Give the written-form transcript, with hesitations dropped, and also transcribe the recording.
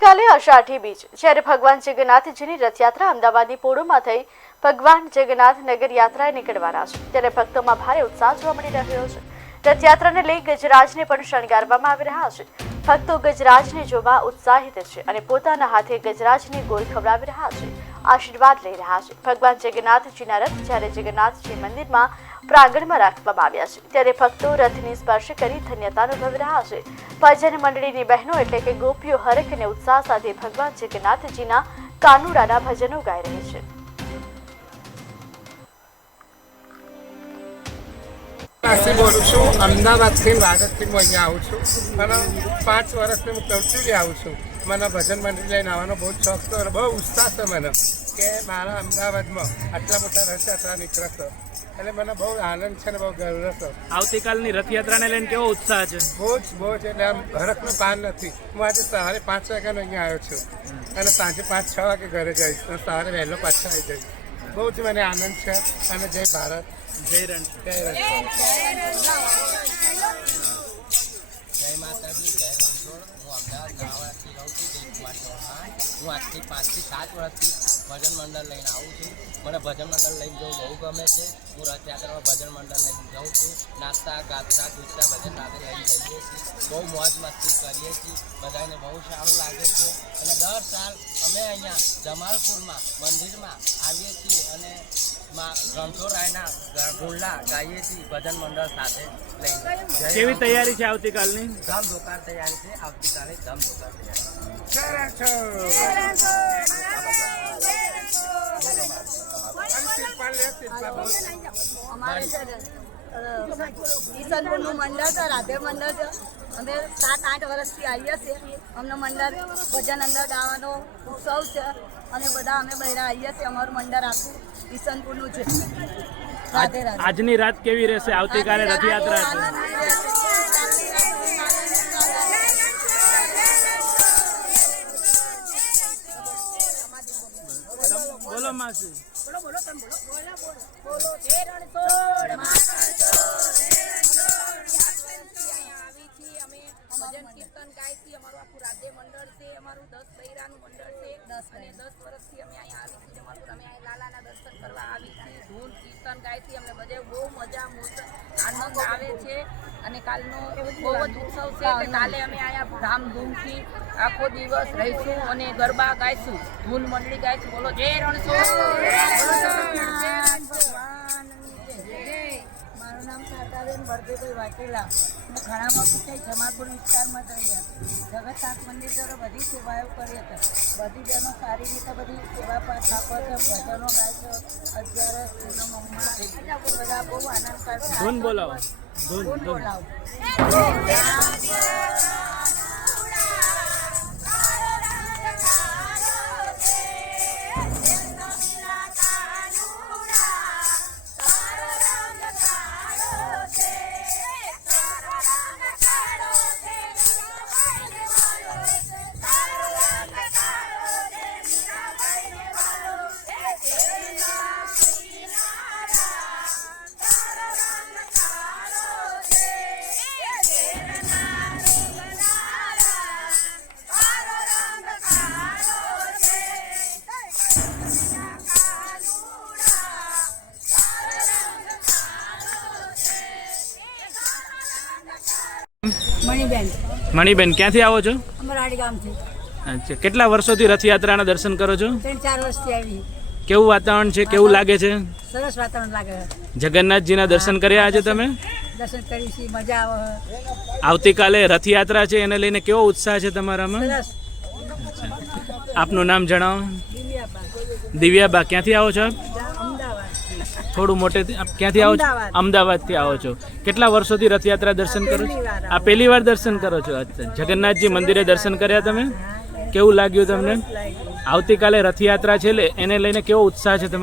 કાલે અષાઢી બીજ જ્યારે ભગવાન જગન્નાથજીની રથયાત્રા અમદાવાદની પોળોમાં થઈ ભગવાન જગન્નાથ નગર યાત્રાએ નીકળવાના છે ત્યારે ભક્તોમાં ભારે ઉત્સાહ જોવા મળી રહ્યો છે। રથયાત્રાને લઈ ગજરાજને પણ શણગારવામાં આવી રહ્યા છે। ભક્તો ગજરાજને જોવા ઉત્સાહિત છે અને પોતાના હાથે ગજરાજને ગોળ ખવડાવી રહ્યા છે, આશીર્વાદ લઈ રહ્યા છે। ભગવાન જગન્નાથજીના રથ જ્યારે જગન્નાથજી મંદિરમાં પ્રાંગણમાં રાખવામાં આવ્યા છે ત્યારે ભક્તો રથને સ્પર્શ કરી ધન્યતા અનુભવી રહ્યા છે। ભજન મંડળીની બહેનો એટલે કે ગોપીઓ હરખ અને ઉત્સાહ સાથે ભગવાન જગન્નાથજીના કાનુડાના ભજનો ગાઈ રહી છે। બોલું છું અમદાવાદથી રાજસ્થાન અહીંયા આવું છું અને 5 વર્ષથી હું કૌશલ્ય આવું છું। મને ભજન મંડળી લઈને આવવાનો બહુ શોખ છે અને બહુ ઉત્સાહ છે મને કે મારા અમદાવાદમાં આટલા મોટા રથયાત્રા નીકળે છે એટલે મને બહુ આનંદ છે ને બહુ ગર્વ છે। આવતીકાલની રથયાત્રાને લઈને કેવો ઉત્સાહ છે? બહુ જ એટલે આમ હરખનું પાન નથી। હું આજે સવારે 5 વાગ્યાનો અહીંયા આવ્યો છું અને સાંજે 5-6 વાગે ઘરે જઈશ અને સવારે વહેલો પાછા આવી જઈશ। બહુ જ મને આનંદ છે અને જય ભારત, જય રણ, જય રણ। જય માતાજી, જય રણછોડ। હું અમદાવાદ નવાવાડાથી રહું છું, જયકુમાર ચૌહાણ। હું આજથી 5 થી 7 વર્ષથી ભજન મંડળ લઈને આવું છું। મને ભજન મંડળ લઈને જવું બહુ ગમે છે। હું રથયાત્રામાં ભજન મંડળ લઈને જાઉં છું, નાચતા ગાતા કૂદતા ભજન સાથે લઈને જઈએ છીએ। બહુ મોજ મસ્તી કરીએ છીએ, બધાને બહુ સારું લાગે છે અને દર સાલ અમે અહીંયા જમાલપુરમાં મંદિરમાં આવીએ છીએ અને રણછોડરાયના ગુણલા ગાઈએ છીએ ભજન મંડળ સાથે લઈને। કેવી તૈયારી છે આવતીકાલની? ધમધોકાર તૈયારી છે, આવતીકાલે ધમધોકાર તૈયારી। અમારે છે ઈસનપુરનું મંડળ છે, રાધે મંડળ છે। અમે 7-8 વર્ષથી આવીએ છીએ। અમને મંડળ ભજન અંદર ગાવાનો ઉત્સવ છે અને બધા અમે બહેરા આવીએ છીએ। અમારું મંડળ આખું ઈસનપુરનું છે। રાધે રાધે। આજની રાત કેવી રહેશે? આવતીકાલે રથયાત્રા છે। બોલો માસી। ભજન કીર્તન ગાય છે। અમારું આખું રાધે મંડળ છે, અમારું 10 બૈરાનું મંડળ છે અને 10 વર્ષથી અમે અહીંયા આવી છીએ જમાલપુર। અમે અહીં લાલાના દર્શન કરવા આવી છીએ, ધૂન કીર્તન ગાય છે, અમને બધે બહુ મજા આનંદ આવે છે અને કાલનો બહુ જ ઉત્સવ છે કે કાલે અમે અહીંયા ધામધૂમથી આખો દિવસ રહીશું અને ગરબા ગાઈશું, ધૂન મંડળી ગાઈશું। બોલો જય રણછોડ। મારું નામ શારદાબેન ભરતભાઈ વાઘેલા। હું ઘણામાં પૂછાઈ જમાલપુર વિસ્તારમાં જ રહ્યા। જગન્નાથ મંદિર દ્વારા બધી સેવાઓ કરી હતી। બધી જનો સારી રીતે બધી સેવા પાઠ આપે છે, ભજનો ગાય છે, 11 પૂનમમાં બધા બહુ આનંદ કરશે। ધૂન બોલાવો, ધૂન બોલાવો। મણીબેન। મણીબેન, ક્યાંથી આવો છો? અમરાડી ગામથી અચ્છા, કેટલા વર્ષોથી રથયાત્રાના દર્શન કરો છો? 3-4 વર્ષથી આવી। કેવું વાતાવરણ છે? કેવું લાગે છે? સરસ વાતાવરણ લાગે। જગન્નાથજીના દર્શન કર્યા આજે તમે? દર્શન કરી છે, મજા આવે। આવતીકાલે રથયાત્રા છે, એને લઈને કેવો ઉત્સાહ છે તમારામાં? સરસ। આપનું નામ જણાવો। દિવ્યાબા, દિવ્યાબા, ક્યાંથી આવો છો આપ? અમદાવાદ। થોડું મોટે ક્યાંથી આવો છો? અમદાવાદ। અમદાવાદથી આવો છો। કેટલા વર્ષોથી રથયાત્રા દર્શન કરો છો? પહેલી વાર આ પહેલી વાર દર્શન કરો છો? અચ્છા, જગન્નાથજી મંદિરે દર્શન કર્યા તમે? કેવું લાગ્યું તમને? લાગ્યું। આવતીકાલે રથયાત્રા છે એને લઈને કેવો ઉત્સાહ છે તમારો?